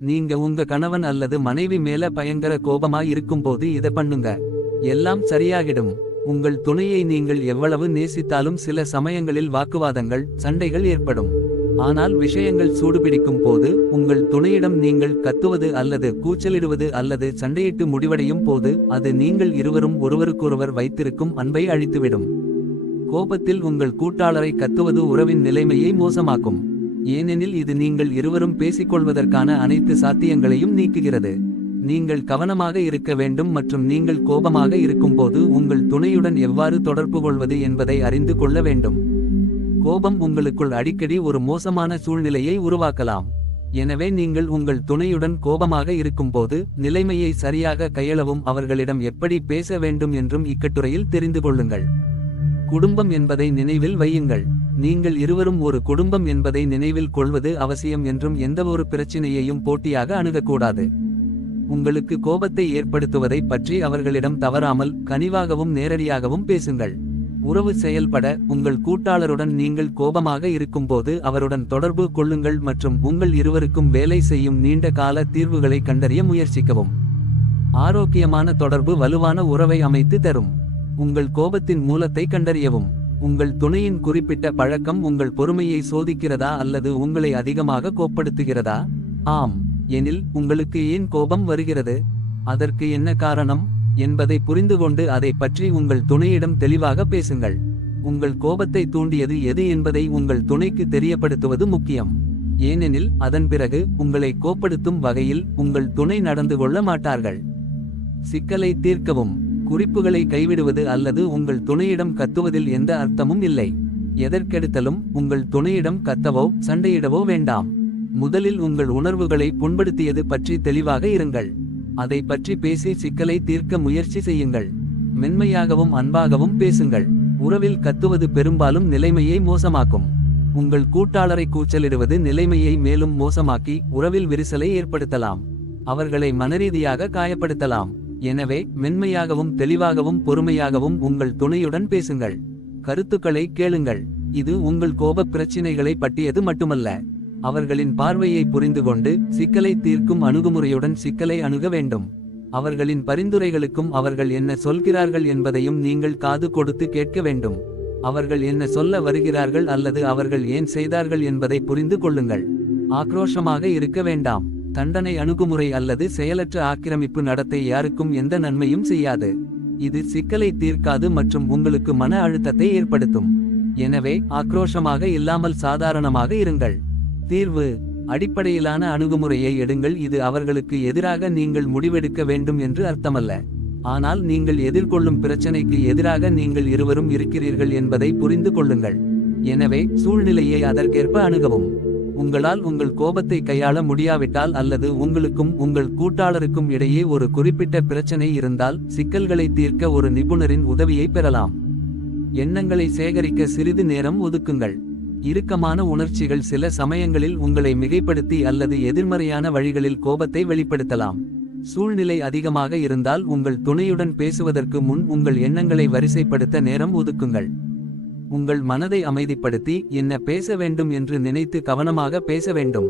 நீங்க உங்க கணவன் அல்லது மனைவி மேல பயங்கர கோபமா இருக்கும்போது இத பண்ணுங்க. எல்லாம் சரியாகிடும். உங்கள் துணையை நீங்கள் எவ்வளவு நேசித்தாலும் சில சமயங்களில் வாக்குவாதங்கள், சண்டைகள் ஏற்படும். ஆனால் விஷயங்கள் சூடுபிடிக்கும் போது உங்கள் துணையிடம் நீங்கள் கத்துவது அல்லது கூச்சலிடுவது அல்லது சண்டையிட்டு முடிவடையும் போது அது நீங்கள் இருவரும் ஒருவருக்கொருவர் வைத்திருக்கும் அன்பை அழித்துவிடும். கோபத்தில் உங்கள் கூட்டாளரை கத்துவது உறவின் நிலைமையை மோசமாக்கும். ஏனெனில் இது நீங்கள் இருவரும் பேசிக்கொள்வதற்கான அனைத்து சாத்தியங்களையும் நீக்குகிறது. நீங்கள் கவனமாக இருக்க வேண்டும் மற்றும் நீங்கள் கோபமாக இருக்கும்போது உங்கள் துணையுடன் எவ்வாறு தொடர்பு கொள்வது என்பதை அறிந்து கொள்ள வேண்டும். கோபம் உங்களுக்குள் அடிக்கடி ஒரு மோசமான சூழ்நிலையை உருவாக்கலாம். எனவே நீங்கள் உங்கள் துணையுடன் கோபமாக இருக்கும்போது நிலைமையை சரியாக கையாளவும் அவர்களிடம் எப்படி பேச வேண்டும் என்றும் இக்கட்டுரையில் தெரிந்து கொள்ளுங்கள். குடும்பம் என்பதை நினைவில் வையுங்கள். நீங்கள் இருவரும் ஒரு குடும்பம் என்பதை நினைவில் கொள்வது அவசியம் என்றும் எந்தவொரு பிரச்சினையையும் போட்டியாக அணுகக்கூடாது. உங்களுக்கு கோபத்தை ஏற்படுத்துவதை பற்றி அவர்களிடம் தவறாமல் கனிவாகவும் நேரடியாகவும் பேசுங்கள். உறவு செயல்பட உங்கள் கூட்டாளருடன் நீங்கள் கோபமாக இருக்கும்போது அவருடன் தொடர்பு கொள்ளுங்கள் மற்றும் உங்கள் இருவருக்கும் வேலை செய்யும் நீண்ட கால தீர்வுகளை கண்டறிய முயற்சிக்கவும். ஆரோக்கியமான தொடர்பு வலுவான உறவை அமைத்து தரும். உங்கள் கோபத்தின் மூலத்தை கண்டறியவும். உங்கள் துணையின் குறிப்பிட்ட பழக்கம் உங்கள் பொறுமையை சோதிக்கிறதா அல்லது உங்களை அதிகமாக கோபப்படுத்துகிறதா? ஆம் எனில் உங்களுக்கு ஏன் கோபம் வருகிறது, அதற்கு என்ன காரணம் என்பதை புரிந்துகொண்டு அதை பற்றி உங்கள் துணையிடம் தெளிவாக பேசுங்கள். உங்கள் கோபத்தை தூண்டியது எது என்பதை உங்கள் துணைக்கு தெரியப்படுத்துவது முக்கியம். ஏனெனில் அதன் பிறகு உங்களை கோபப்படுத்தும் வகையில் உங்கள் துணை நடந்து கொள்ள மாட்டார்கள். சிக்கலை தீர்க்கவும். குறிப்புகளை கைவிடுவது அல்லது உங்கள் துணையிடம் கத்துவதில் எந்த அர்த்தமும் இல்லை. எதற்கெடுத்தலும் உங்கள் துணையிடம் கத்தவோ சண்டையிடவோ வேண்டாம். முதலில் உங்கள் உணர்வுகளை புண்படுத்தியது பற்றி தெளிவாக இருங்கள். அதை பற்றி பேசி சிக்கலை தீர்க்க முயற்சி செய்யுங்கள். மென்மையாகவும் அன்பாகவும் பேசுங்கள். உறவில் கத்துவது பெரும்பாலும் நிலைமையை மோசமாக்கும். உங்கள் கூட்டாளரை கூச்சலிடுவது நிலைமையை மேலும் மோசமாக்கி உறவில் விரிசலை ஏற்படுத்தலாம். அவர்களை மனரீதியாக காயப்படுத்தலாம். எனவே மென்மையாகவும் தெளிவாகவும் பொறுமையாகவும் உங்கள் துணையுடன் பேசுங்கள். கருத்துக்களை கேளுங்கள். இது உங்கள் கோபப் பிரச்சினைகளை பற்றியது மட்டுமல்ல. அவர்களின் பார்வையை புரிந்துகொண்டு சிக்கலை தீர்க்கும் அணுகுமுறையுடன் சிக்கலை அணுக வேண்டும். அவர்களின் பரிந்துரைகளுக்கும் அவர்கள் என்ன சொல்கிறார்கள் என்பதையும் நீங்கள் காது கொடுத்து கேட்க வேண்டும். அவர்கள் என்ன சொல்ல வருகிறார்கள் அல்லது அவர்கள் ஏன் செய்தார்கள் என்பதை புரிந்து கொள்ளுங்கள். ஆக்ரோஷமாக இருக்க வேண்டாம். தண்டனை அணுகுமுறை அல்லது செயலற்ற ஆக்கிரமிப்பு நடத்தை யாருக்கும் எந்த நன்மையும் செய்யாது. இது சிக்கலை தீர்க்காது மற்றும் உங்களுக்கு மன அழுத்தத்தை ஏற்படுத்தும். எனவே ஆக்ரோஷமாக இல்லாமல் சாதாரணமாக இருங்கள். தீர்வு அடிப்படையிலான அணுகுமுறையை எடுங்கள். இது அவர்களுக்கு எதிராக நீங்கள் முடிவெடுக்க வேண்டும் என்று அர்த்தமல்ல. ஆனால் நீங்கள் எதிர்கொள்ளும் பிரச்சனைக்கு எதிராக நீங்கள் இருவரும் இருக்கிறீர்கள் என்பதை புரிந்து கொள்ளுங்கள். எனவே சூழ்நிலையை அதற்கேற்ப அணுகவும். உங்களால் உங்கள் கோபத்தை கையாள முடியாவிட்டால் அல்லது உங்களுக்கும் உங்கள் கூட்டாளருக்கும் இடையே ஒரு குறிப்பிட்ட பிரச்சனை இருந்தால் சிக்கல்களை தீர்க்க ஒரு நிபுணரின் உதவியை பெறலாம். எண்ணங்களை சேகரிக்க சிறிது நேரம் ஒதுக்குங்கள். இறுக்கமான உணர்ச்சிகள் சில சமயங்களில் உங்களை மிகைப்படுத்தி அல்லது எதிர்மறையான வழிகளில் கோபத்தை வெளிப்படுத்தலாம். சூழ்நிலை அதிகமாக இருந்தால் உங்கள் துணையுடன் பேசுவதற்கு முன் உங்கள் எண்ணங்களை வரிசைப்படுத்த நேரம் ஒதுக்குங்கள். உங்கள் மனதை அமைதிப்படுத்தி என்ன பேச வேண்டும் என்று நினைத்து கவனமாக பேச வேண்டும்.